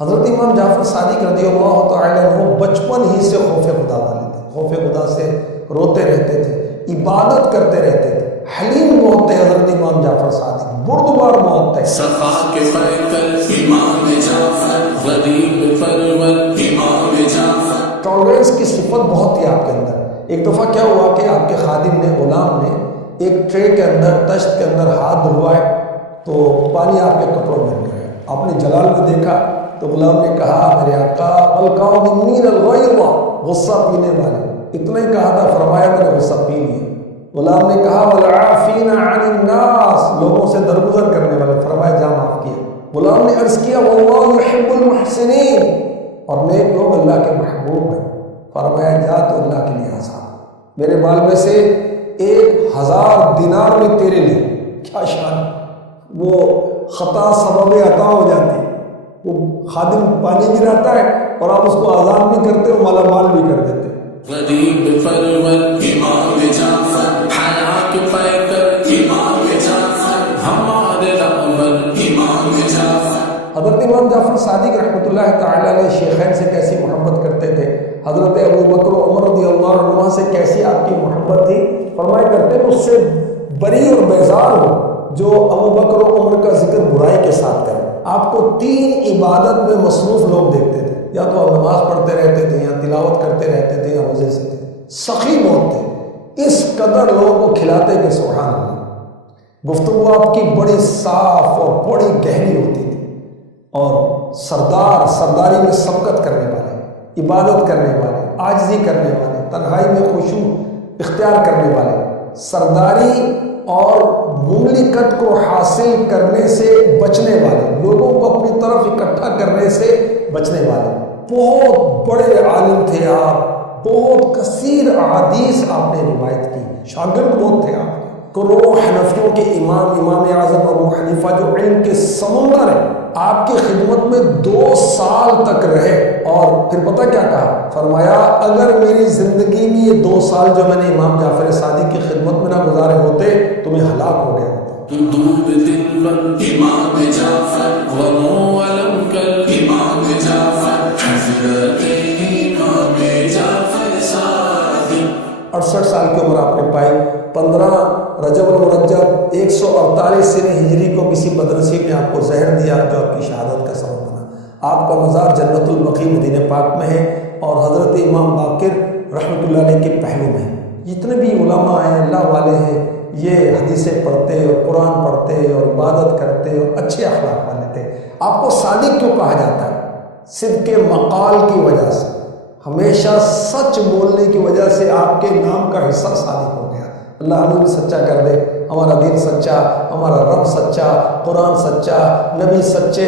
حضرت امام جعفر صادق رضی اللہ تعالیٰ عنہ بچپن ہی سے خوف خدا والے تھے، خوف خدا سے روتے رہتے تھے، عبادت کرتے رہتے تھے، حلیم بہت تھے حضرت امام جعفر صادق، بردبار بہت تھے۔ صفا کے پیکر امام جعفر، غریب پرور امام جعفر۔ ٹالرنس کی صفت بہت تھی آپ کے اندر۔ ایک دفعہ کیا ہوا کہ آپ کے خادم نے، غلام نے، ایک ٹرے کے اندر، تشت کے اندر ہاتھ دھلوائے تو پانی آپ کے کپڑوں میں گر گیا۔ آپ نے جلال میں دیکھا تو غلام نے کہا میرے آقا القاظمین الغیظ، غصہ پینے والے، اتنا ہی کہا تھا، فرمایا میں نے غصہ پی لیا۔ غلام نے کہا والعافین عن الناس، لوگوں سے درگزر کرنے والے، فرمایا جا معاف کیا۔ غلام نے عرض کیا واللہ یحب المحسنین، اور نیک لوگ اللہ کے محبوب ہیں، فرمایا جا تو اللہ کے لیے آسان، میرے مال میں سے 1000 دینار میں تیرے لیے۔ کیا شان، وہ خطا سبب عطا ہو جاتی، وہ خادم پانی گراتا ہے اور آپ اس کو آزاد بھی کرتے ہو، مالا مال بھی کر دیتے۔ غریب پرور امام جعفر، حیا کے پیکر امام جعفر، ہمارے رہبر امام جعفر۔ حضرت امام جعفر صادق رحمۃ اللہ تعالیٰ علیہ شیخین سے کیسی محبت کرتے تھے، حضرت ابو بکر و عمر رضی اللہ عنہ سے کیسی آپ کی محبت تھی، فرمایا کرتے مجھ سے بری اور بیزار ہو جو ابو بکر و عمر کا ذکر برائی کے ساتھ کرے۔ آپ کو 3 عبادت میں مصروف لوگ دیکھتے تھے، یا تو آپ نماز پڑھتے رہتے تھے، یا تلاوت کرتے رہتے تھے، یا مزے سے تھے، سخی بہت تھے، اس قدر لوگوں کو کھلاتے کہ سبحان اللہ۔ گفتگو آپ کی بڑی صاف اور بڑی گہری ہوتی تھی، اور سرداری میں سبقت کرنے والے، عبادت کرنے والے، عاجزی کرنے والے، تنہائی میں خشوع اختیار کرنے والے، سرداری اور مملکت کو حاصل کرنے سے بچنے والے، لوگوں کو اپنی طرف اکٹھا کرنے سے بچنے والے، بہت بڑے عالم تھے آپ، بہت کثیر احادیث آپ نے روایت کی، شاگرد بہت تھے آپ، کروڑوں حنفیوں کے امام اعظم ابو حنیفہ جو علم کے سمندر ہیں، آپ کی خدمت میں 2 سال تک رہے، اور پھر پتہ کیا کہا، فرمایا اگر میری زندگی میں یہ 2 سال جو میں نے امام جعفر صادق کی خدمت میں نہ گزارے ہوتے تو میں ہلاک ہو گیا ہوتا۔ دود دل بر امام جعفر، غمو علم کر امام جعفر، حضرت امام جعفر صادق۔ 68 سال کی عمر آپ نے پائی۔ 15 رجب المرجب 148 سنہ ہجری کو کسی بدنصیب نے آپ کو زہر دیا جو آپ کی شہادت کا سبب بنا۔ آپ کا مزار جنت البقیع مدینہ پاک میں ہے، اور حضرت امام باقر رحمۃ اللہ علیہ کے پہلو میں۔ جتنے بھی علماء ہیں، اللہ والے ہیں، یہ حدیثیں پڑھتے اور قرآن پڑھتے اور عبادت کرتے اور اچھے اخلاق والے تھے۔ آپ کو صادق کیوں کہا جاتا ہے؟ صدق مقال کی وجہ سے، ہمیشہ سچ بولنے کی وجہ سے آپ کے نام کا حصہ صادق ہو گیا۔ اللہ ہمیں بھی سچا کر دے، ہمارا دین سچا، ہمارا رب سچا، قرآن سچا، نبی سچے۔